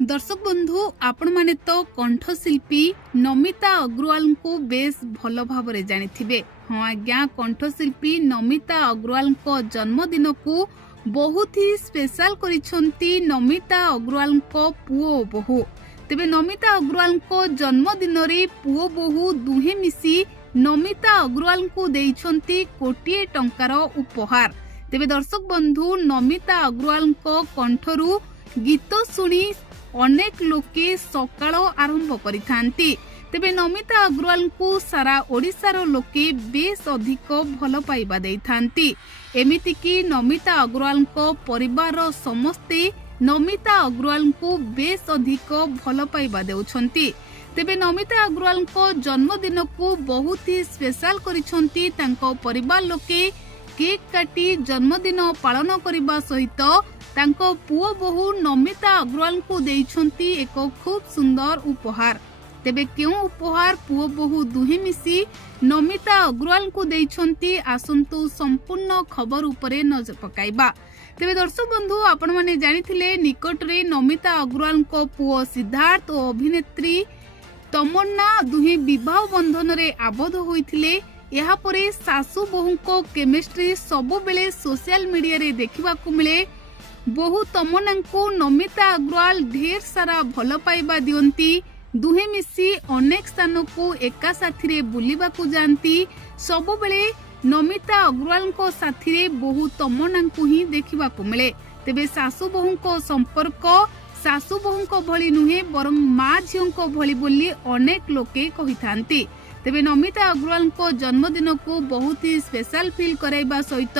दर्शक बंधु आपण माने तो कंठशिल्पी नमिता अग्रवाल को बेस भल भाव जानी। हाँ आज्ञा, कंठशिल्पी नमिता अग्रवाल को जन्मदिन को बहुत ही स्पेशल करिसेंती नमिता अग्रवाल को पुओ बहु। तेबे नमिता अग्रवाल को जन्मदिन रे पुओ बहु दुहे मिसी नमिता अग्रवाल को देइछंती कोटिए टंकार उपहार। तेबे दर्शक बंधु नमिता अग्रवाल को कंठरू गीत सुनी अनेक लोके सकाळ आरंभ करिथांती। तेबे नमिता अग्रवाल को सारा ओडिशार लोके बेस अधिक भल पाइबा देइथांती। एमिति कि नमिता अग्रवाल को परिवार समस्ते नमिता अग्रवाल को बेस अधिक भल पाइबा देउछंती। तेबे नमिता अग्रवाल को जन्मदिन को बहुत ही स्पेशल करिछंती। तांको परिवार लोके केक काटी जन्मदिन पालन करने सहित तांको पुओ बहु नमिता अग्रवाल को देइछंती एक खूब सुंदर उपहार। तेबे क्यों उपहार पुओ बहु दुहे मिसी नमिता अग्रवाल को देइछंती, आसंतु संपूर्ण खबर उपरे नजर पकाइबा। तेबे दर्शक बंधु आपण माने जानिथिले निकट रे नमिता अग्रवाल को पुओ सिद्धार्थ और अभिनेत्री तमन्ना दुहे विवाह बंधन रे आबद्ध होइथिले। यहा परे सासु बहु को केमिस्ट्री सबु बेले सोशल मीडिया रे देखिबा को मिले। बहु तमन्ना को नमिता अग्रवाल ढेर सारा भल पाइबा दियंती। दुहे मिसी अनेक स्थान को एका साथी रे बुलिबा को जानती। सबु बेले नमिता अग्रवाल को साथी रे बहु तमन्ना को ही देखिबा को मिले। तेबे सासु बहु को संपर्क सासु बहु को भली नुहे बरं मां झियों को भली बोली अनेक लोके कहिथांती। तेबे नमिता अग्रवाल को जन्मदिन को बहुत ही स्पेशल फील कराइबा सहित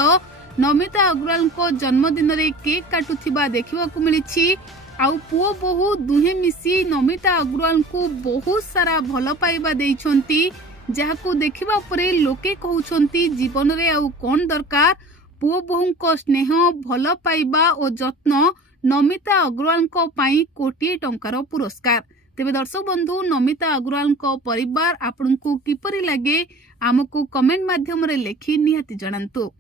नमिता अग्रवाल को जन्मदिन रे केक काटुथिबा देखिबा को मिलिछि। आउ पुओ बहु दुहे मिसी नमिता अग्रवाल को बहुत सारा भल पाइबा देइछंती, जाहाको देखिबा परे लोके कहउछंती जीवन रे आउ कोन दरकार। पुओ बहु को स्नेह भल पाइबा और जत्न नमिता अग्रवाल को पाई कोटिए टंकार पुरस्कार। तेबे दर्शक बंधु नमिता अग्रवाल को परिवार आपनको किपरि लागे आमको कमेंट माध्यम रे लेखि निहाती जणांतु।